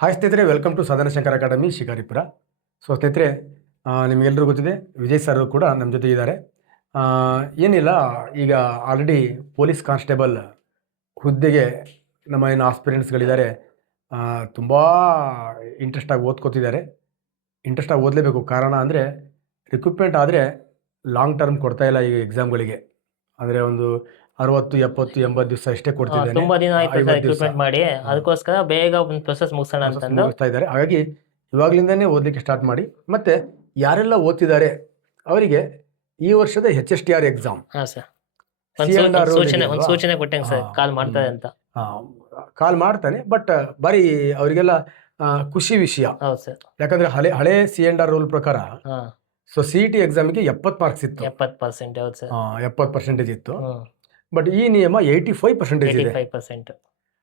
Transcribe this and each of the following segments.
Hi ಸ್ನೇಹಿತರೆ, welcome to ಸಾಧನ Shankar academy Shikaripura. So ಸ್ನೇಹಿತರೆ, ನಿಮಗೆಲ್ಲರೂ ಗೊತ್ತಿದೆ, ವಿಜಯ್ ಸರ್ ಕೂಡ ನಮ್ಮ ಜೊತೆ ಇದ್ದಾರೆ. ಏನಿಲ್ಲ, ಈಗ ಆಲ್ರೆಡಿ ಪೊಲೀಸ್ ಕಾನ್ಸ್ಟೇಬಲ್ ಹುದ್ದೆಗೆ ನಮ್ಮ ಏನು ಆಸ್ಪಿರೆಂಟ್ಸ್ಗಳಿದ್ದಾರೆ, ತುಂಬ ಇಂಟ್ರೆಸ್ಟಾಗಿ ಓದ್ಕೋತಿದ್ದಾರೆ. ಇಂಟ್ರೆಸ್ಟಾಗಿ ಓದಲೇಬೇಕು. ಕಾರಣ ಅಂದರೆ ರಿಕ್ರೂಟ್ಮೆಂಟ್ ಆದರೆ ಲಾಂಗ್ ಟರ್ಮ್ ಕೊಡ್ತಾಯಿಲ್ಲ ಈಗ ಎಕ್ಸಾಮ್ಗಳಿಗೆ. ಅಂದರೆ ಒಂದು 60, 70, 80 ದಿವಸ ಇಷ್ಟೇ ಕೊಡ್ತಿದ್ದಾನೆ. ತುಂಬಾ ದಿನ ಆಯ್ತು 50 ದಿವಸ ರಿಕ್ರೂಟ್ಮೆಂಟ್ ಮಾಡಿ, ಅದಕ್ಕೋಸ್ಕರ ಬೇಗ ಒಂದು ಪ್ರೊಸೆಸ್ ಮುಗಿಸೋಣ ಅಂತಂದು ಮುಗಿಸ್ತಾ ಇದ್ದಾರೆ. ಹಾಗಾಗಿ ಇವಾಗಲಿಂದನೇ ಓದಲಿಕ್ಕೆ ಸ್ಟಾರ್ಟ್ ಮಾಡಿ. ಮತ್ತು ಯಾರೆಲ್ಲ ಓದ್ತಿದ್ದಾರೆ ಅವರಿಗೆ ಈ ವರ್ಷದ HSTR ಎಕ್ಸಾಮ್ ಹಾ ಸರ್ ಒಂದು ಸೂಚನೆ ಕೊಟ್ಟಂಗೆ ಸರ್ ಕಾಲ್ ಮಾಡ್ತಾರೆ ಅಂತ. ಕಾಲ್ ಮಾಡ್ತಾನೆ. ಬಟ್ ಬಾರಿ ಅವರಿಗೆಲ್ಲ ಖುಷಿ ವಿಷಯ. ಹೌದು ಸರ್. ಯಾಕಂದ್ರೆ ಹಳೆ C&R ರೂಲ್ ಪ್ರಕಾರ ಹಾ ಸೊ CET ಎಕ್ಸಾಮಿಗೆ 70 ಮಾರ್ಕ್ಸ್ ಇತ್ತು. 70%. ಹೌದು ಸರ್. 70% ಇತ್ತು. ಬಟ್ ಈ ನಿಯಮ 85% ಇದೆ. 85%.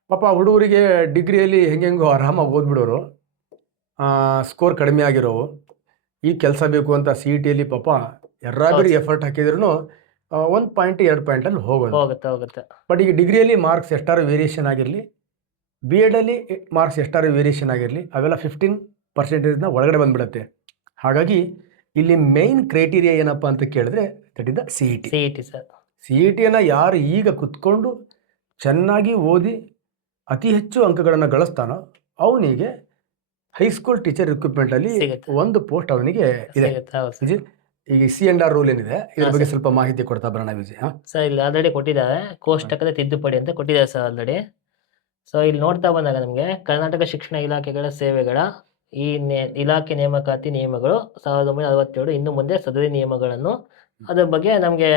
ಪಾಪ ಹುಡುಗರಿಗೆ ಡಿಗ್ರಿಯಲ್ಲಿ ಹೆಂಗೆಂಗೋ ಆರಾಮಾಗಿ ಓದ್ಬಿಡೋರು, ಸ್ಕೋರ್ ಕಡಿಮೆ ಆಗಿರೋವು, ಈ ಕೆಲಸ ಬೇಕು ಅಂತ CETಯಲ್ಲಿ ಪಾಪ ಎರ್ರಾಬಿರಿ ಎಫರ್ಟ್ ಹಾಕಿದ್ರು 1 ಪಾಯಿಂಟ್ 2 ಪಾಯಿಂಟಲ್ಲಿ ಹೋಗುತ್ತೆ. ಬಟ್ ಈಗ ಡಿಗ್ರಿಯಲ್ಲಿ ಮಾರ್ಕ್ಸ್ ಎಷ್ಟಾರು ವೇರಿಯೇಷನ್ ಆಗಿರಲಿ, B.Edಲ್ಲಿ ಮಾರ್ಕ್ಸ್ ಎಷ್ಟಾರು ವೇರಿಯೇಷನ್ ಆಗಿರಲಿ, ಅವೆಲ್ಲ 15% ಒಳಗಡೆ ಬಂದ್ಬಿಡುತ್ತೆ. ಹಾಗಾಗಿ ಇಲ್ಲಿ ಮೇನ್ ಕ್ರೈಟೀರಿಯಾ ಏನಪ್ಪ ಅಂತ ಕೇಳಿದ್ರೆ that is the CET. Sir. CETಯನ್ನು ಯಾರು ಈಗ ಕುತ್ಕೊಂಡು ಚೆನ್ನಾಗಿ ಓದಿ ಅತಿ ಹೆಚ್ಚು ಅಂಕಗಳನ್ನು ಗಳಿಸ್ತಾನೋ ಅವನಿಗೆ ಹೈಸ್ಕೂಲ್ ಟೀಚರ್ ರಿಕ್ರೂಟ್ಮೆಂಟಲ್ಲಿ ಒಂದು ಪೋಸ್ಟ್ ಅವನಿಗೆ ಇದೆ. ವಿಜಯ್, ಈಗ C&R ರೂಲ್ ಏನಿದೆ ಇದ್ರ ಬಗ್ಗೆ ಸ್ವಲ್ಪ ಮಾಹಿತಿ ಕೊಡ್ತಾ ಬರೋಣ ವಿಜಯ್. ಸರ್ ಇಲ್ಲಿ ಆಲ್ರೆಡಿ ಕೊಟ್ಟಿದ್ದಾರೆ, ಕೋಷ್ಟಕದ ತಿದ್ದುಪಡಿ ಅಂತ ಕೊಟ್ಟಿದ್ದಾರೆ ಸರ್ ಆಲ್ರೆಡಿ. ಸೊ ಇಲ್ಲಿ ನೋಡ್ತಾ ಬಂದಾಗ ನಮಗೆ ಕರ್ನಾಟಕ ಶಿಕ್ಷಣ ಇಲಾಖೆಗಳ ಸೇವೆಗಳ ಈ ಇಲಾಖೆ ನೇಮಕಾತಿ ನಿಯಮಗಳು 1967 ಇನ್ನು ಮುಂದೆ ಸದರಿ ನಿಯಮಗಳನ್ನು ಅದ್ರ ಬಗ್ಗೆ ನಮಗೆ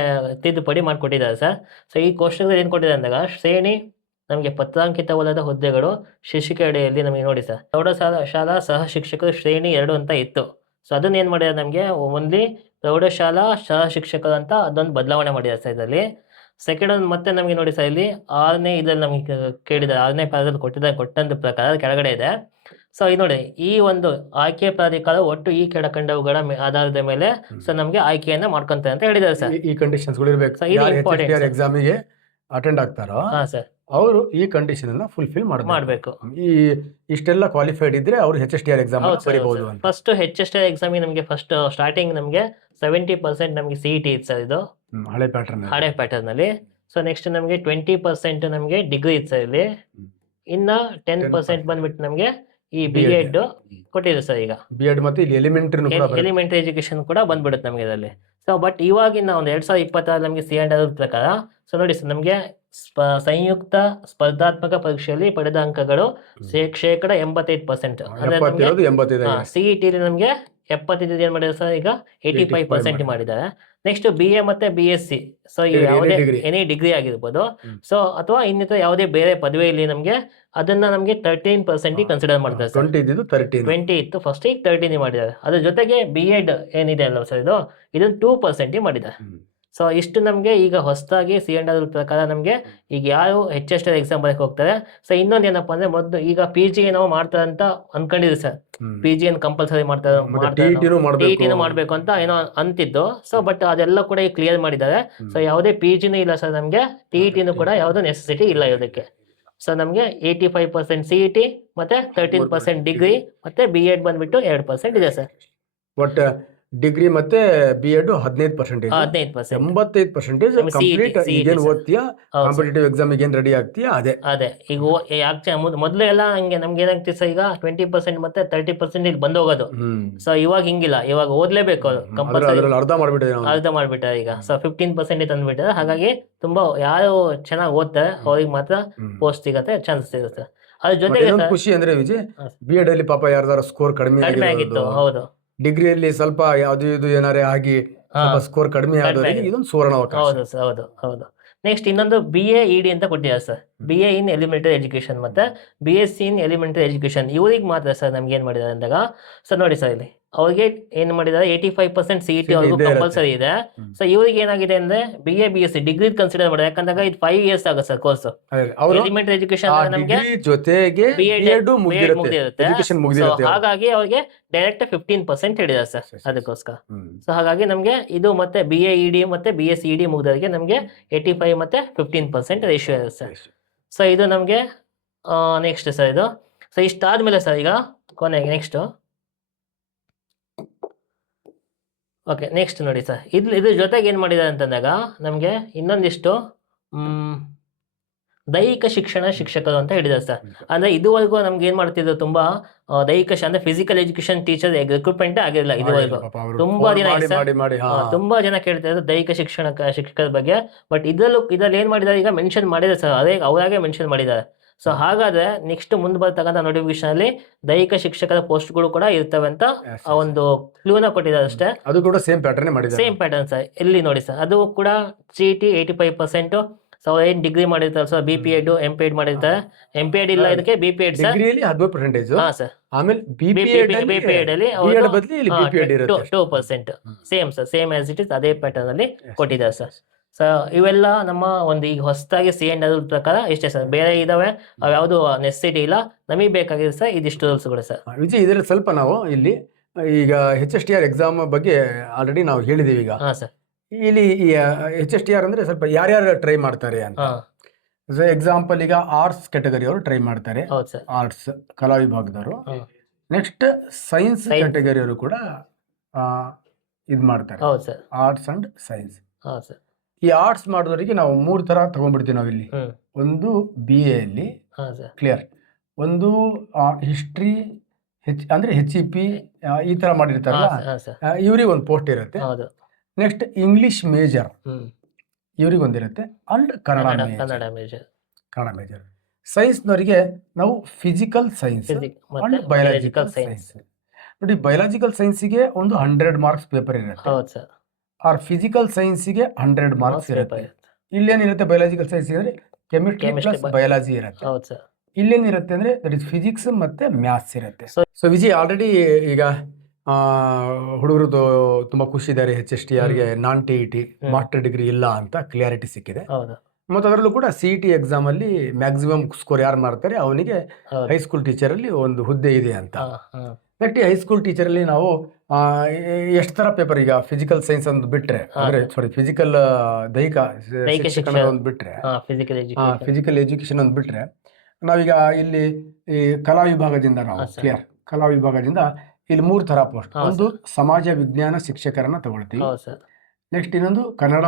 ತಿದ್ದುಪಡಿ ಮಾಡಿಕೊಟ್ಟಿದ್ದಾರೆ ಸರ್. ಸೊ ಈ ಕೋಷ್ಟಕದಲ್ಲಿ ಏನು ಕೊಟ್ಟಿದ್ದಾರೆ ಅಂದಾಗ ಶ್ರೇಣಿ ನಮಗೆ ಪತ್ರಾಂಕಿತವಲ್ಲದ ಹುದ್ದೆಗಳು ಶೀರ್ಷಿಕೆ ಅಡಿಯಲ್ಲಿ ನಮಗೆ ನೋಡಿ ಸರ್, ಪ್ರೌಢಶಾಲಾ ಸಹ ಶಿಕ್ಷಕರು ಶ್ರೇಣಿ 2 ಅಂತ ಇತ್ತು. ಸೊ ಅದನ್ನ ಏನು ಮಾಡಿದ್ದಾರೆ, ನಮಗೆ ಓನ್ಲಿ ಪ್ರೌಢಶಾಲಾ ಸಹ ಶಿಕ್ಷಕರು ಅಂತ ಅದೊಂದು ಬದಲಾವಣೆ ಮಾಡಿದ್ದಾರೆ ಸರ್ ಇದರಲ್ಲಿ. ಸೆಕೆಂಡ್ ಒಂದು ಮತ್ತೆ ನಮಗೆ ನೋಡಿ ಸರ್, ಇಲ್ಲಿ 6ನೇ ಇದರಲ್ಲಿ ನಮಗೆ ಕೇಳಿದ್ದಾರೆ, 6ನೇ ಪಾದದಲ್ಲಿ ಕೊಟ್ಟಂತ ಪ್ರಕಾರ ಕೆಳಗಡೆ ಇದೆ. ಸೊ ಇದು ನೋಡಿ, ಈ ಒಂದು ಆಯ್ಕೆ ಪ್ರಾಧಿಕಾರ ಒಟ್ಟು ಈ ಕೆಳಕಂಡವುಗಳ ಆಧಾರದ ಮೇಲೆ ಸೊ ನಮಗೆ ಆಯ್ಕೆಯನ್ನ ಮಾಡ್ಕೊಂತಾರೆ ಅಂತ ಹೇಳಿದ್ದಾರೆ ಸರ್. ಈ ಕಂಡೀಷನ್ಸ್ಗಳು ಇರಬೇಕು. ಎಕ್ಸಾಮಿಗೆ ಅಟೆಂಡ್ ಆಗ್ತಾರೋ ಅವರು ಈ ಕಂಡೀಷನ್ ಅನ್ನ ಫುಲ್ಫಿಲ್ ಮಾಡಬೇಕು. ಈ ಇಷ್ಟೆಲ್ಲ ಕ್ವಾಲಿಫೈಡ್ ಇದ್ರೆ ಅವರು HSTR ಎಕ್ಸಾಮ್ ಬರೀಬಹುದು ಅಂತ. ಫಸ್ಟ್ HSTR ಎಕ್ಸಾಮ್ ನಮಗೆ ಫಸ್ಟ್ ಸ್ಟಾರ್ಟಿಂಗ್ ನಮಗೆ 70% ನಮಗೆ CET ಇತ್ತು ಸರ್, ಇದು ಹಳೆ ಪ್ಯಾಟರ್ನ್ ಅಲ್ಲಿ. ಸೊ ನೆಕ್ಸ್ಟ್ ನಮಗೆ 20% ನಮಗೆ ಡಿಗ್ರಿ ಇತ್ತು ಸರ್ ಇಲ್ಲಿ. ಇನ್ನ 10% ಬಂದ್ಬಿಟ್ಟು ನಮಗೆ ಈ B.Ed ಕೊಟ್ಟಿದೆ ಸರ್. ಈಗ B.Ed ಮತ್ತೆ ಇಲ್ಲಿ ಎಲಿಮೆಂಟರಿ ಎಜುಕೇಶನ್ ಕೂಡ ಬಂದ್ಬಿಡುತ್ತೆ ನಮಗೆ ಇದರಲ್ಲಿ. ಸೊ ಬಟ್ ಇವಾಗಿನ ಒಂದು 2026 ನಮಗೆ C&R ಪ್ರಕಾರ ಸೊ ನೋಡಿ ಸರ್, ನಮಗೆ ಸಂಯುಕ್ತ ಸ್ಪರ್ಧಾತ್ಮಕ ಪರೀಕ್ಷೆಯಲ್ಲಿ ಪಡೆದ ಅಂಕಗಳು ಶೇಕಡ 85%. CET ನಮಗೆ 75 ಏನ್ ಮಾಡಿದ್ದಾರೆ ಸರ್, ಈಗ 85% ಮಾಡಿದ್ದಾರೆ. ನೆಕ್ಸ್ಟ್ BA ಮತ್ತೆ BSc, ಸೊ ಯಾವುದೇ ಎನಿ ಡಿಗ್ರಿ ಆಗಿರ್ಬೋದು, ಸೊ ಅಥವಾ ಇನ್ನಿತರ ಯಾವುದೇ ಬೇರೆ ಪದವಿಯಲ್ಲಿ ನಮಗೆ ಅದನ್ನ ನಮಗೆ 13% ಕನ್ಸಿಡರ್ ಮಾಡ್ತಾರೆ ಸರ್. 20 ಇತ್ತು ಫಸ್ಟ್, ಈಗ 13 ಮಾಡಿದ್ದಾರೆ. ಅದ್ರ ಜೊತೆಗೆ B.Ed ಏನಿದೆ ಅಲ್ಲ ಸರ್, ಇದನ್ನ 2% ಮಾಡಿದ್ದಾರೆ. ಸೊ ಇಷ್ಟು ನಮಗೆ ಈಗ ಹೊಸದಾಗಿ C&R ಪ್ರಕಾರ ನಮಗೆ ಈಗ ಯಾರು HSTR ಎಕ್ಸಾಮ್ ಬರಕ್ಕೆ ಹೋಗ್ತಾರೆ. ಸೊ ಇನ್ನೊಂದು ಏನಪ್ಪಾ ಅಂದ್ರೆ, ಮೊದಲು ಈಗ PG ನಾವು ಮಾಡ್ತಾರೆ ಅಂತ ಅನ್ಕೊಂಡಿದ್ವಿ ಸರ್, PG ಕಂಪಲ್ಸರಿ ಮಾಡ್ತಾರೆ, TET ಮಾಡ್ಬೇಕು ಅಂತ ಏನೋ ಅಂತಿದ್ದು. ಸೊ ಬಟ್ ಅದೆಲ್ಲ ಕೂಡ ಈಗ ಕ್ಲಿಯರ್ ಮಾಡಿದ್ದಾರೆ. ಸೊ ಯಾವುದೇ PGನೂ ಇಲ್ಲ ಸರ್, ನಮಗೆ TET ಕೂಡ ಯಾವುದೋ ನೆಸೆಸಿಟಿ ಇಲ್ಲ ಇದಕ್ಕೆ. ಸೊ ನಮಗೆ 85% CET ಮತ್ತೆ 13% ಡಿಗ್ರಿ ಮತ್ತೆ B.Ed ಬಂದ್ಬಿಟ್ಟು 2% ಇದೆ ಸರ್. ಬಟ್ ಡಿಗ್ರಿ ಮತ್ತೆ B.Ed 15%, 85% ಕಂಪ್ಲೀಟ್. ಈಗೇನು ಓದ್ತೀಯಾ, ಕಾಂಪಿಟೇಟಿವ್ ಎಕ್ಸಾಮ್ ಏನು ರೆಡಿ ಆಗ್ತೀಯಾ, ಅದೇ ಈಗ ಮೊದಲು ಎಲ್ಲ ಹಂಗೆ ನಮ್ಗೆ ಏನಾಗ್ತಿದೆ ಸರ್, ಈಗ 20% ಮತ್ತೆ 30% ಇಲ್ಲಿ ಬಂದು ಹೋಗೋದು. ಸೊ ಇವಾಗ ಹಿಂಗಿಲ್ಲ, ಇವಾಗ ಓದ್ಲೇಬೇಕು ಕಂಪಲ್ಸರಿ, ಅರ್ಧ ಮಾಡ್ಬಿಟ್ಟಾರೆ ಈಗ. ಸೊ 15% ತಂದ್ಬಿಟ್ಟಾರೆ. ಹಾಗಾಗಿ ತುಂಬಾ ಯಾರು ಚೆನ್ನಾಗಿ ಓದ್ತಾರೆ ಅವ್ರಿಗೆ ಮಾತ್ರ ಪೋಸ್ಟ್ ಸಿಗತ್ತೆ, ಚಾನ್ಸಸ್ ಇರುತ್ತೆ. ಅದ್ರ ಜೊತೆಗೆ ಖುಷಿ ಅಂದ್ರೆ ವಿಜಯ್, B.Ed ಅಲ್ಲಿ ಪಾಪ ಯಾರ್ದಾರ ಸ್ಕೋರ್ ಕಡಿಮೆ ಆಗಿತ್ತು. ಹೌದು, ಡಿಗ್ರಿಯಲ್ಲಿ ಸ್ವಲ್ಪ ಯಾವ್ದು ಇದು ಏನಾರೇ ಆಗಿ ಸ್ಕೋರ್ ಕಡಿಮೆ ಆದವರಿಗೆ ಇದೊಂದು ಸುವರ್ಣ ಅವಕಾಶ. ಹೌದು. ನೆಕ್ಸ್ಟ್ ಇನ್ನೊಂದು BA-ED ಅಂತ ಕೊಟ್ಟಿದ್ದಾರೆ ಸರ್, BA ಇನ್ ಎಲಿಮೆಂಟರಿ ಎಜುಕೇಶನ್ ಮತ್ತೆ BSc ಇನ್ ಎಲಿಮೆಂಟರಿ ಎಜುಕೇಶನ್. ಇವ್ರಿಗೆ ಮಾತ್ರ ಸರ್ ನಮ್ಗೆ ಏನ್ ಮಾಡಿದ್ದಾರೆ ಅಂದಾಗ, ಸರ್ ನೋಡಿ ಸರ್, ಇಲ್ಲಿ ಅವ್ರಿಗೆ ಏನ್ ಮಾಡಿದ್ದಾರೆ 85% CET ಅವ್ರಿಗೂ ಕಂಪಲ್ಸರಿ ಇದೆ. ಸೊ ಇವ್ರಿಗೆ ಏನಾಗಿದೆ ಅಂದ್ರೆ BA BSc ಡಿಗ್ರಿ ಕನ್ಸಿಡರ್ ಮಾಡಿದ್ರೆ, ಯಾಕಂದಾಗ ಇದು 5 years ಆಗುತ್ತೆ ಸರ್ ಕೋರ್ಸ್. ಎಲಿಮೆಂಟರಿ ಎಜುಕೇಶನ್ ನಮಗೆ B.Ed ಮುಗಿದಿರುತ್ತೆ. ಹಾಗಾಗಿ ಅವ್ರಿಗೆ ಡೈರೆಕ್ಟ್ 15% ಹಿಡಿದಾರೆ ಸರ್ ಅದಕ್ಕೋಸ್ಕರ. ಸೊ ಹಾಗಾಗಿ ನಮಗೆ ಇದು ಮತ್ತೆ BA-ED ಮತ್ತೆ BSc-ED ಮುಗಿದವರಿಗೆ ನಮಗೆ 85 ಮತ್ತೆ 15% ರೇಷಿಯೋ ಇದೆ ಸರ್. ಸೊ ಇದು ನಮಗೆ ನೆಕ್ಸ್ಟ್ ಸರ್, ಇದು ಸೊ ಇಷ್ಟಾದ್ಮೇಲೆ ಸರ್ ಈಗ ಕೊನೆಗೆ ನೆಕ್ಸ್ಟು ಓಕೆ ನೆಕ್ಸ್ಟ್ ನೋಡಿ ಸರ್ ಇದ್ರ ಜೊತೆಗೆ ಏನು ಮಾಡಿದ್ದಾರೆ ಅಂತಂದಾಗ ನಮಗೆ ಇನ್ನೊಂದಿಷ್ಟು ದೈಹಿಕ ಶಿಕ್ಷಣ ಶಿಕ್ಷಕರು ಅಂತ ಹೇಳಿದ್ದಾರೆ ಸರ್. ಅಂದ್ರೆ ಇದುವರೆಗೂ ನಮ್ಗೆ ಏನ್ ಮಾಡ್ತಿದ್ರು ತುಂಬಾ ದೈಹಿಕ ಅಂದ್ರೆ ಫಿಸಿಕಲ್ ಎಜುಕೇಶನ್ ಟೀಚರ್ ರಿಕ್ರೂಟ್ಮೆಂಟ್ ಆಗಿರಲಿಲ್ಲ ಇದುವರೆಗೂ. ತುಂಬಾ ದಿನ ತುಂಬಾ ಜನ ಕೇಳ್ತಾ ಇದ್ರು ದೈಹಿಕ ಶಿಕ್ಷಕರ ಬಗ್ಗೆ. ಬಟ್ ಇದ್ರಲ್ಲಿ ಏನ್ ಮಾಡಿದ್ದಾರೆ ಈಗ ಮೆನ್ಷನ್ ಮಾಡಿದ್ದಾರೆ ಸರ್, ಅದೇ ಅವರಾಗೆ ಮೆನ್ಷನ್ ಮಾಡಿದ್ದಾರೆ. ಸೊ ಹಾಗಾದ್ರೆ ನೆಕ್ಸ್ಟ್ ಮುಂದೆ ಬರ್ತಕ್ಕಂಥ ನೋಟಿಫಿಕೇಶನ್ ಅಲ್ಲಿ ದೈಹಿಕ ಶಿಕ್ಷಕರ ಪೋಸ್ಟ್ಗಳು ಕೂಡ ಇರ್ತವೆ ಅಂತ ಒಂದು ಕ್ಲೂನ ಕೊಟ್ಟಿದ್ದಾರೆ ಅಷ್ಟೇ. ಅದು ಕೂಡ ಸೇಮ್ ಪ್ಯಾಟರ್ನ್ ಮಾಡಿದ್ದಾರೆ. Same pattern sir. ಇಲ್ಲಿ ನೋಡಿ ಸರ್, ಅದು ಕೂಡ CET 85%. ಸೊ ಏನ್ ಡಿಗ್ರಿ ಮಾಡಿರ್ತಾರೆ ಸರ್, BPEd MPEd ಮಾಡಿರ್ತಾರೆ. MPEd ಇಲ್ಲ ಇದಕ್ಕೆ BPEd ಸರ್. ಡಿಗ್ರಿಯಲ್ಲಿ 10%. ಹಾ ಸರ್. ಆಮೇಲೆ BPEd ಅಲ್ಲಿ 2%. Same sir, same as it is ಅದೇ ಪ್ಯಾಟರ್ನ್ ಅಲ್ಲಿ ಕೊಟ್ಟಿದ್ದಾರೆ ಸರ್. ಸೊ ಇವೆಲ್ಲ ನಮ್ಮ ಒಂದು ಈಗ ಹೊಸದಾಗಿ C&R ಪ್ರಕಾರ ಇಷ್ಟೇ ಸರ್. ಬೇರೆ ಇದಾವೆ, ಅವು ಯಾವುದು ನೆಸೆಸಿಟಿ ಇಲ್ಲ. ನಮಗೆ ಬೇಕಾಗಿದೆ ಸರ್ ಇದಿಷ್ಟು ರೂಲ್ಸ್ಗಳು ಸರ್. ವಿಜಯ್, ಇದರಲ್ಲಿ ಸ್ವಲ್ಪ ನಾವು ಇಲ್ಲಿ ಈಗ HSTR ಎಕ್ಸಾಮ್ ಬಗ್ಗೆ ಆಲ್ರೆಡಿ ನಾವು ಹೇಳಿದೀವಿ. ಈಗ ಹಾ ಸರ್, ಇಲ್ಲಿ HSTR ಅಂದ್ರೆ ಸ್ವಲ್ಪ ಯಾರ್ಯಾರು ಟ್ರೈ ಮಾಡ್ತಾರೆ ಅಂತ. ಎಕ್ಸಾಂಪಲ್ ಈಗ ಆರ್ಟ್ಸ್ ಕ್ಯಾಟಗರಿ ಅವರು ಟ್ರೈ ಮಾಡ್ತಾರೆ, ಹೌದು ಸರ್. ಆರ್ಟ್ಸ್ ಕಲಾ ವಿಭಾಗದವರು. ನೆಕ್ಸ್ಟ್ ಸೈನ್ಸ್ ಕ್ಯಾಟಗರಿ ಅವರು ಕೂಡ ಇದು ಮಾಡ್ತಾರೆ, ಹೌದು ಸರ್. Arts and science. ಹಾ ಸರ್. ಈ ಆರ್ಟ್ಸ್ ಮಾಡಿದವರಿಗೆ ನಾವು 3 ತರ ತಗೊಂಡ್ಬಿಡ್ತೀವಿ ನಾವು ಇಲ್ಲಿ. ಒಂದು BA ಅಲ್ಲಿ ಕ್ಲಿಯರ್, ಒಂದು ಹಿಸ್ಟ್ರಿ ಅಂದ್ರೆ HEP ಈ ತರ ಮಾಡಿರ್ತಾರಲ್ಲ, ಇವ್ರಿಗೆ ಒಂದು ಪೋಸ್ಟ್ ಇರುತ್ತೆ. ನೆಕ್ಸ್ಟ್ ಇಂಗ್ಲಿಷ್ ಮೇಜರ್ ಇವ್ರಿಗೆ ಒಂದಿರುತ್ತೆ, ಅಂಡ್ ಕನ್ನಡ ಮೇಜರ್. ಸೈನ್ಸ್ನವರಿಗೆ ನಾವು physical science and biological science. ನೋಡಿ, ಬಯಾಲಜಿಕಲ್ ಸೈನ್ಸಿಗೆ ಒಂದು 100 ಮಾರ್ಕ್ಸ್ ಪೇಪರ್ ಇರುತ್ತೆ, ಆರ್ ಫಿಸಿಕಲ್ ಸೈನ್ಸಿಗೆ 100 ಮಾರ್ಕ್ಸ್ ಇರುತ್ತೆ. ಇಲ್ಲೇನಿರುತ್ತೆ ಬಯಾಲಜಿಕಲ್ ಸೈನ್ಸ್ ಅಂದ್ರೆ ಕೆಮಿಸ್ಟ್ರಿ ಪ್ಲಸ್ ಬಯಾಲಜಿ ಇರುತ್ತೆ. ಇಲ್ಲೇನಿರುತ್ತೆ ಅಂದ್ರೆ ದಟ್ ಇಸ್ ಫಿಸಿಕ್ಸ್ ಮತ್ತೆ ಮ್ಯಾಥ್ಸ್ ಇರುತ್ತೆ. ಸೊ ವಿಜಯ್, ಆಲ್ರೆಡಿ ಈಗ ಹುಡುಗರು ತುಂಬಾ ಖುಷಿ ಇದ್ದಾರೆ. HSTRಗೆ ನಾನ್ TET ಮಾಸ್ಟರ್ ಡಿಗ್ರಿ ಇಲ್ಲ ಅಂತ ಕ್ಲಿಯಾರಿಟಿ ಸಿಕ್ಕಿದೆ. ಮತ್ತೆ ಅದರಲ್ಲೂ ಕೂಡ CET ಎಕ್ಸಾಮ್ ಅಲ್ಲಿ ಮ್ಯಾಕ್ಸಿಮಮ್ ಸ್ಕೋರ್ ಯಾರು ಮಾಡ್ತಾರೆ ಅವನಿಗೆ ಹೈಸ್ಕೂಲ್ ಟೀಚರ್ ಅಲ್ಲಿ ಒಂದು ಹುದ್ದೆ ಇದೆ ಅಂತ. ನೆಕ್ಸ್ಟ್ ಹೈಸ್ಕೂಲ್ ಟೀಚರ್ ಅಲ್ಲಿ ನಾವು ಎಷ್ಟು ತರ ಪೇಪರ್, ಈಗ ಫಿಸಿಕಲ್ ಸೈನ್ಸ್ ಒಂದು ಬಿಟ್ರೆ, ಅಂದ್ರೆ ಸಾರಿ ಫಿಸಿಕಲ್ ದೈಹಿಕ ಶಿಕ್ಷಣ ಒಂದು ಬಿಟ್ರೆ, ಫಿಸಿಕಲ್ ಎಜುಕೇಶನ್ ಒಂದು ಬಿಟ್ರೆ, ನಾವೀಗ ಇಲ್ಲಿ ಈ ಕಲಾ ವಿಭಾಗದಿಂದ ನಾವು ಕ್ಲಿಯರ್, ಕಲಾ ವಿಭಾಗದಿಂದ ಇಲ್ಲಿ 3 ತರ ಪೋಸ್ಟ್. ಒಂದು ಸಮಾಜ ವಿಜ್ಞಾನ ಶಿಕ್ಷಕರನ್ನ ತಗೊಳ್ತೀವಿ, ನೆಕ್ಸ್ಟ್ ಇನ್ನೊಂದು ಕನ್ನಡ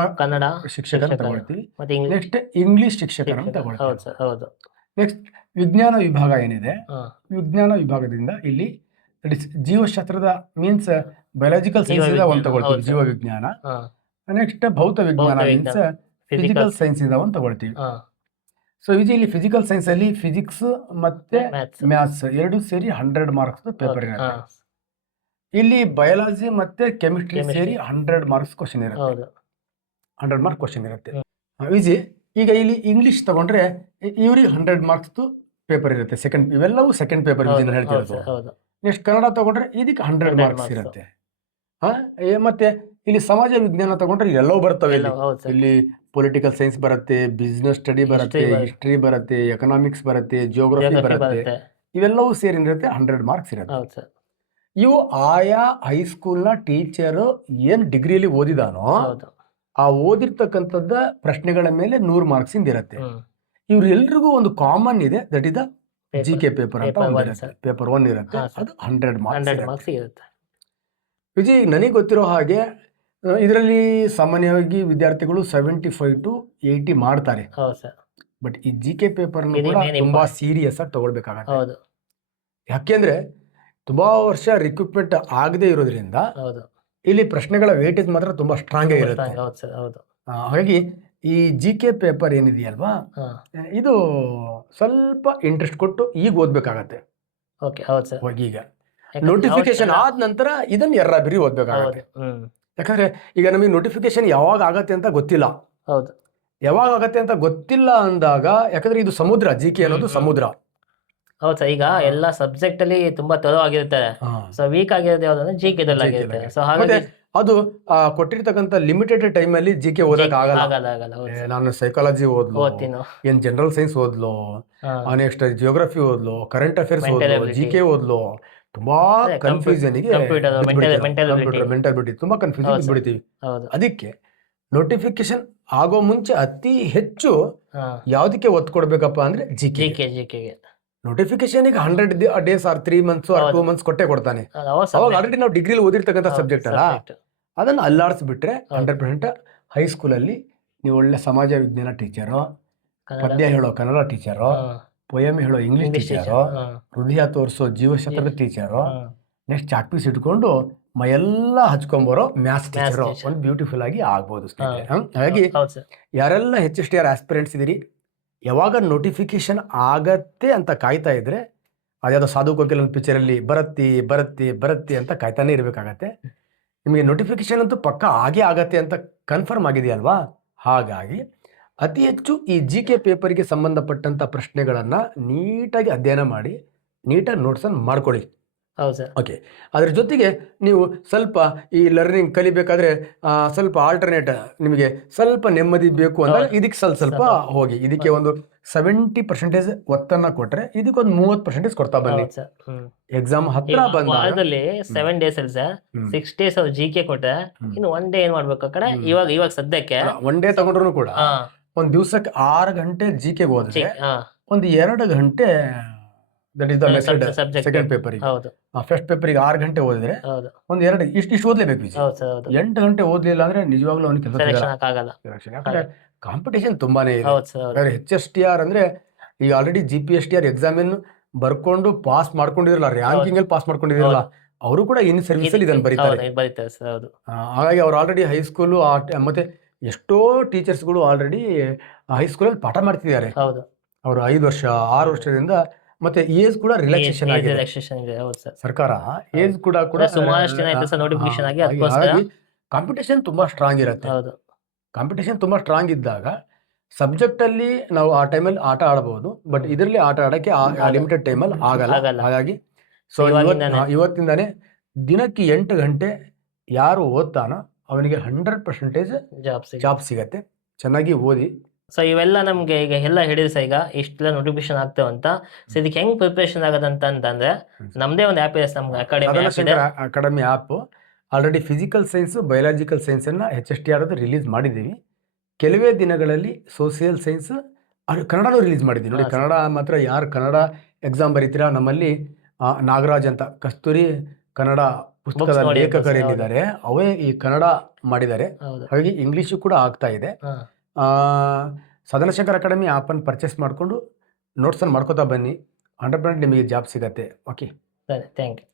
ಶಿಕ್ಷಕರನ್ನ ತಗೊಳ್ತೀವಿ, ನೆಕ್ಸ್ಟ್ ಇಂಗ್ಲಿಷ್ ಶಿಕ್ಷಕರನ್ನ ತಗೊಳ್ತೀವಿ. ನೆಕ್ಸ್ಟ್ ವಿಜ್ಞಾನ ವಿಭಾಗ ಏನಿದೆ, ವಿಜ್ಞಾನ ವಿಭಾಗದಿಂದ ಇಲ್ಲಿ ಜೀವಶಾಸ್ತ್ರದ ಮೀನ್ಸ್ ಬಯಾಲಜಿಕಲ್ ಸೈನ್ಸ್ ಒಂದು ತಗೊಳ್ತೀವಿ, ಜೀವ ವಿಜ್ಞಾನ. ನೆಕ್ಸ್ಟ್ ಭೌತ ವಿಜ್ಞಾನ ಮೀನ್ಸ್ ಫಿಸಿಕಲ್ ಸೈನ್ಸ್ ಇಂದ ಒಂದು ತಗೊಳ್ತೀವಿ. ಸೊ ಇಲ್ಲಿ ಫಿಸಿಕಲ್ ಸೈನ್ಸ್ ಅಲ್ಲಿ ಫಿಸಿಕ್ಸ್ ಮತ್ತೆ ಮ್ಯಾಥ್ಸ್ ಎರಡು ಸೇರಿ 100 ಮಾರ್ಕ್ಸ್ ಪೇಪರ್ ಇರುತ್ತೆ. ಇಲ್ಲಿ ಬಯಾಲಜಿ ಮತ್ತೆ ಕೆಮಿಸ್ಟ್ರಿ ಸೇರಿ 100 ಮಾರ್ಕ್ಸ್ ಕ್ವಶನ್ ಇರುತ್ತೆ, 100 ಮಾರ್ಕ್ಸ್ ಕ್ವಶನ್ ಇರುತ್ತೆ. ವಿಜಯ್, ಈಗ ಇಲ್ಲಿ ಇಂಗ್ಲಿಷ್ ತಗೊಂಡ್ರೆ ಇವ್ರಿಗೆ 100 ಮಾರ್ಕ್ಸ್ ಪೇಪರ್ ಇರುತ್ತೆ. ಇವೆಲ್ಲವೂ ಸೆಕೆಂಡ್ ಪೇಪರ್ ಹೇಳ್ತಿರೋದು. ನೆಕ್ಸ್ಟ್ ಕನ್ನಡ ತಗೊಂಡ್ರೆ ಇದಕ್ಕೆ 100 ಮಾರ್ಕ್ಸ್ ಇರುತ್ತೆ. ಮತ್ತೆ ಇಲ್ಲಿ ಸಮಾಜ ವಿಜ್ಞಾನ ತಗೊಂಡ್ರೆ ಎಲ್ಲವೂ ಬರ್ತವೆ. ಇಲ್ಲಿ ಪೊಲಿಟಿಕಲ್ ಸೈನ್ಸ್ ಬರುತ್ತೆ, ಬಿಸ್ನೆಸ್ ಸ್ಟಡಿ ಬರುತ್ತೆ, ಹಿಸ್ಟ್ರಿ ಬರುತ್ತೆ, ಎಕನಾಮಿಕ್ಸ್ ಬರುತ್ತೆ, ಜಿಯೋಗ್ರಫಿ ಬರುತ್ತೆ. ಇವೆಲ್ಲವೂ ಸೇರಿ ಇರುತ್ತೆ, 100 ಮಾರ್ಕ್ಸ್ ಇರುತ್ತೆ. ಇವು ಆಯಾ ಹೈಸ್ಕೂಲ್ನ ಟೀಚರು ಏನ್ ಡಿಗ್ರಿಯಲ್ಲಿ ಓದಿದಾನೋ ಆ ಓದಿರ್ತಕ್ಕಂಥದ್ದ ಪ್ರಶ್ನೆಗಳ ಮೇಲೆ 100 ಮಾರ್ಕ್ಸ್ ಇಂದ ಇರುತ್ತೆ. ಇವ್ರು ಎಲ್ರಿಗೂ ಒಂದು ಕಾಮನ್ ಇದೆ, that is the GK paper ಅಂತ ಪೇಪರ್ 1 ಇರುತ್ತೆ, ಅದು 100 ಮಾರ್ಕ್ಸ್ ಇರುತ್ತೆ. ವಿಜಯ್, ನನಗೆ ಗೊತ್ತಿರೋ ಹಾಗೆ ಇದರಲ್ಲಿ ಸಾಮಾನ್ಯವಾಗಿ ವಿದ್ಯಾರ್ಥಿಗಳು 75 to 80 ಮಾಡ್ತಾರೆ. ಬಟ್ ಈ GK ಪೇಪರ್ ತುಂಬಾ ಸೀರಿಯಸ್ ಆಗಿ ತಗೊಳ್ಬೇಕಾಗತ್ತೆ. ಯಾಕೆಂದ್ರೆ ತುಂಬಾ ವರ್ಷ ರಿಕ್ರೂಟ್ಮೆಂಟ್ ಆಗದೆ ಇರೋದ್ರಿಂದ ಇಲ್ಲಿ ಪ್ರಶ್ನೆಗಳ ವೇಟೇಜ್ ಮಾತ್ರ ತುಂಬಾ ಸ್ಟ್ರಾಂಗ್ ಆಗಿರುತ್ತೆ. ಹಾಗಾಗಿ ಈ GK ಪೇಪರ್ ಏನಿದೆಯಲ್ವಾ, ಇದು ಸ್ವಲ್ಪ ಇಂಟ್ರೆಸ್ಟ್ ಕೊಟ್ಟು ಈಗ ಓದ್ಬೇಕಾಗತ್ತೆ. ಈಗ ನೋಟಿಫಿಕೇಶನ್ ಆದ ನಂತರ ಇದನ್ನ ಎರ್ರಾಬಿರಿ ಓದ್ಬೇಕಾಗತ್ತೆ. ಯಾಕಂದ್ರೆ ಈಗ ನಮಗೆ ನೋಟಿಫಿಕೇಶನ್ ಯಾವಾಗ ಆಗತ್ತೆ ಅಂತ ಗೊತ್ತಿಲ್ಲ. ಯಾವಾಗ ಆಗತ್ತೆ ಅಂತ ಗೊತ್ತಿಲ್ಲ ಅಂದಾಗ, ಯಾಕಂದ್ರೆ ಇದು ಸಮುದ್ರ, GK ಅನ್ನೋದು ಸಮುದ್ರ. ಹೌದು ಸರ್. ಈಗ ಎಲ್ಲ ಸಬ್ಜೆಕ್ಟ್ ಅಲ್ಲಿ ತುಂಬಾ ತರೋ ಆಗಿರ್ತಾರೆ. ಸೊ ವೀಕ್ ಆಗಿರೋದು ಯಾವ್ದಂದ್ರೆ GK ದಲ್ಲಿ ಆಗಿರುತ್ತೆ. ಸೊ ಹಾಗಾಗಿ ಅದು ಕೊಟ್ಟಿರ್ತಕ್ಕಂಥ ಲಿಮಿಟೆಡ್ ಟೈಮ್ ಅಲ್ಲಿ GK ಓದಕ್ ಆಗಲ್ಲ. ನಾನು ಸೈಕಾಲಜಿ ಓದ್ಲು, ಏನ್ ಜನರಲ್ ಸೈನ್ಸ್ ಓದ್ಲು, ನೆಕ್ಸ್ಟ್ ಜಿಯೋಗ್ರಫಿ ಓದ್ಲು, ಕರೆಂಟ್ ಅಫೇರ್ಸ್ ಓದ್ಲು, GK ಓದ್ಲು, ತುಂಬಾ ಕನ್ಫ್ಯೂಷನ್ ಗೆ ಮೆಂಟಲ್ ತುಂಬಾ ಕನ್ಫ್ಯೂಷನ್ ಬಿಡ್ತೀವಿ. ಅದಕ್ಕೆ ನೋಟಿಫಿಕೇಶನ್ ಆಗೋ ಮುಂಚೆ ಅತಿ ಹೆಚ್ಚು ಯಾವ್ದಕ್ಕೆ ಒತ್ತು ಕೊಡ್ಬೇಕಪ್ಪ ಅಂದ್ರೆ GK. ನೋಟಿಫಿಕೇಶನ್ಗೆ 100 days or 3 months or 2 months ಕೊಟ್ಟೆ ಕೊಡ್ತಾನೆ. ಅವಾಗ ಆಲ್ರೆಡಿ ನಾವು ಡಿಗ್ರಿಲಿ ಓದಿರ್ತಕ್ಕಂಥ ಸಬ್ಜೆಕ್ಟ್ ಅಲ್ಲ, ಅದನ್ನು ಅಲ್ಲಾಡಿಸ್ಬಿಟ್ರೆ 100% ಹೈಸ್ಕೂಲಲ್ಲಿ ನೀವು ಒಳ್ಳೆ ಸಮಾಜ ವಿಜ್ಞಾನ ಟೀಚರು, ಪದ್ಯ ಹೇಳೋ ಕನ್ನಡ ಟೀಚರು, ಪೊಯಮ್ ಹೇಳೋ ಇಂಗ್ಲಿಷ್ ಟೀಚರು, ಹೃದಯ ತೋರಿಸೋ ಜೀವಶಾಸ್ತ್ರದ ಟೀಚರು, ನೆಕ್ಸ್ಟ್ ಚಾಕ್ ಪೀಸ್ ಇಟ್ಕೊಂಡು ಮೈಯೆಲ್ಲ ಹಚ್ಕೊಂಬರೋ ಮ್ಯಾಥ್ಸ್ ಟೀಚರು ಒಂದು ಬ್ಯೂಟಿಫುಲ್ ಆಗಿ ಆಗ್ಬೋದು ಸ್ನೇಹಿತರೆ. ಹಾಗಾಗಿ ಯಾರೆಲ್ಲ HSTR ಆಸ್ಪಿರೆಂಟ್ಸ್ ಇದ್ದೀರಿ, ಯಾವಾಗ ನೋಟಿಫಿಕೇಶನ್ ಆಗತ್ತೆ ಅಂತ ಕಾಯ್ತಾ ಇದ್ರೆ, ಅದ್ಯಾವುದೋ ಸಾಧು ಕೋಕಿಲ ಪಿಕ್ಚರಲ್ಲಿ ಬರತ್ತಿ ಅಂತ ಕಾಯ್ತಾನೆ ಇರಬೇಕಾಗತ್ತೆ. ನಿಮಗೆ ನೋಟಿಫಿಕೇಶನ್ ಅಂತೂ ಪಕ್ಕ ಆಗತ್ತೆ ಅಂತ ಕನ್ಫರ್ಮ್ ಆಗಿದೆಯಲ್ವಾ. ಹಾಗಾಗಿ ಅತಿ ಹೆಚ್ಚು ಈ GK ಪೇಪರ್ಗೆ ಸಂಬಂಧಪಟ್ಟಂಥ ಪ್ರಶ್ನೆಗಳನ್ನು ನೀಟಾಗಿ ಅಧ್ಯಯನ ಮಾಡಿ ನೀಟಾಗಿ ನೋಟ್ಸನ್ನು ಮಾಡ್ಕೊಳ್ಳಿ. ಹೌದು ಸರ್. ಓಕೆ, ಅದ್ರ ಜೊತೆಗೆ ನೀವು ಸ್ವಲ್ಪ ಈ ಲರ್ನಿಂಗ್ ಕಲಿಬೇಕಾದ್ರೆ ಸ್ವಲ್ಪ ಆಲ್ಟರ್ನೇಟ್ ನಿಮಗೆ ಸ್ವಲ್ಪ ನೆಮ್ಮದಿ ಬೇಕು ಅಂದಾಗ ಇದಕ್ಕೆ ಸ್ವಲ್ಪ ಹೋಗಿ, ಇದಕ್ಕೆ ಒಂದು 70% ಒತ್ತನ್ನು ಕೊಟ್ಟರೆ ಇದಕ್ಕೊಂದು 30% ಕೊಡ್ತಾ ಬನ್ನಿ. ಎಕ್ಸಾಮ್ ಹತ್ರ ವಾರದಲ್ಲಿ 7 days ಅಲ್ಲಿ ಸರ್ 6 days ಅವ್ರು GK ಕೊಟ್ಟರೆ ಇನ್ನು 1 day ಏನ್ ಮಾಡ್ಬೇಕು ಆ ಕಡೆ. ಇವಾಗ ಸದ್ಯಕ್ಕೆ 1 day ತಗೊಂಡ್ರು ಕೂಡ ಒಂದು ದಿವಸಕ್ಕೆ 6 ಗಂಟೆ GK ಹೋದ್ರೆ ಒಂದು 2 ಗಂಟೆ that is the method second ಪೇಪರಿಗೆ. ಫಸ್ಟ್ ಪೇಪರಿಗೆ 6 ಗಂಟೆ ಓದಿದ್ರೆ ಒಂದು 2 ಇಷ್ಟು ಓದ್ಲೇಬೇಕು. 8 ಗಂಟೆ ಓದ್ಲಿಲ್ಲ ಅಂದ್ರೆ ನಿಜವಾಗ್ಲೂ ಅವ್ನಿಗೆ ಕೆಲಸ ಆಗಲ್ಲ. ಯಾಕಂದ್ರೆ ಕಾಂಪಿಟೇಷನ್ ತುಂಬಾನೇ ಇದೆ. HSTR ಅಂದ್ರೆ ಈಗ ಆಲ್ರೆಡಿ GPSTR ಎಕ್ಸಾಮ್ ಬರ್ಕೊಂಡು ಪಾಸ್ ಮಾಡ್ಕೊಂಡಿರಲ್ಲ, ರ್ಯಾಂಕಿಂಗ್ ಅಲ್ಲಿ ಪಾಸ್ ಮಾಡ್ಕೊಂಡಿರಲ್ಲ, ಅವರು ಕೂಡ ಇನ್ ಸರ್ವಿಸ್ ಅಲ್ಲಿ ಇದನ್ನು ಬರೀತಾರೆ. ಹಾಗಾಗಿ ಅವ್ರು ಆಲ್ರೆಡಿ ಹೈಸ್ಕೂಲು ಮತ್ತೆ ಎಷ್ಟೋ ಟೀಚರ್ಸ್ಗಳು ಆಲ್ರೆಡಿ ಹೈಸ್ಕೂಲಲ್ಲಿ ಪಾಠ ಮಾಡ್ತಿದ್ದಾರೆ. ಅವರು 5 ವರ್ಷ 6 ವರ್ಷದಿಂದ ಮತ್ತೆ ಏಜ್ ಕೂಡ ರಿಲ್ಯಾಕ್ಸೇಷನ್ ಆಗಿದೆ ಸರ್ಕಾರ. ಏಜ್ ಕೂಡ ಕಾಂಪಿಟೇಷನ್ ತುಂಬಾ ಸ್ಟ್ರಾಂಗ್ ಇರುತ್ತೆ. ಕಾಂಪಿಟೇಷನ್ ತುಂಬಾ ಸ್ಟ್ರಾಂಗ್ ಇದ್ದಾಗ ಸಬ್ಜೆಕ್ಟ್ ಅಲ್ಲಿ ನಾವು ಆ ಟೈಮಲ್ಲಿ ಆಟ ಆಡಬಹುದು, ಬಟ್ ಇದರಲ್ಲಿ ಆಟ ಆಡಕ್ಕೆ ಲಿಮಿಟೆಡ್ ಟೈಮಲ್ಲಿ ಆಗಲ್ಲ. ಹಾಗಾಗಿ ಸೊ ಇವತ್ತಿಂದಾನೇ ದಿನಕ್ಕೆ 8 ಗಂಟೆ ಯಾರು ಓದ್ತಾನೋ ಅವನಿಗೆ 100% ಜಾಬ್ ಸಿಗತ್ತೆ. ಚೆನ್ನಾಗಿ ಓದಿ. ಸೊ ಇವೆಲ್ಲ ನಮಗೆ ಈಗ ಎಲ್ಲ ಹೇಳಿದ್ರೆ ಸರ್, ಈಗ ಇಷ್ಟೆಲ್ಲ ನೋಟಿಫಿಕೇಶನ್ ಆಗ್ತೇವೆ ಅಂತ. ಸೊ ಇದಕ್ಕೆ ಹೆಂಗ್ ಪ್ರಿಪರೇಷನ್ ಆಗೋದಂತ ಅಂತಂದ್ರೆ ನಮ್ದೇ ಒಂದು ಆ್ಯಪ್ ಇದೆ ನಮ್ಗೆ academy app. Already physical science biological ಸೈನ್ಸನ್ನು HSTR ರಿಲೀಸ್ ಮಾಡಿದ್ದೀವಿ. ಕೆಲವೇ ದಿನಗಳಲ್ಲಿ ಸೋಷಿಯಲ್ ಸೈನ್ಸ್ ಕನ್ನಡನೂ ರಿಲೀಸ್ ಮಾಡಿದ್ದೀವಿ. ನೋಡಿ, ಕನ್ನಡ ಮಾತ್ರ ಯಾರು ಕನ್ನಡ ಎಕ್ಸಾಮ್ ಬರೀತೀರಾ, ನಮ್ಮಲ್ಲಿ ನಾಗರಾಜ್ ಅಂತ ಕಸ್ತೂರಿ ಕನ್ನಡ ಪುಸ್ತಕದ ಲೇಖಕರೇನಿದ್ದಾರೆ ಅವೇ ಈ ಕನ್ನಡ ಮಾಡಿದ್ದಾರೆ. ಹಾಗಾಗಿ ಇಂಗ್ಲೀಷು ಕೂಡ ಆಗ್ತಾ ಇದೆ. ಸದನಶಂಕರ್ ಅಕಾಡೆಮಿ ಆ್ಯಪನ್ನು ಪರ್ಚೇಸ್ ಮಾಡಿಕೊಂಡು ನೋಟ್ಸನ್ನು ಮಾಡ್ಕೋತಾ ಬನ್ನಿ. 100% ನಿಮಗೆ ಜಾಬ್ ಸಿಗತ್ತೆ. Okay, thank you.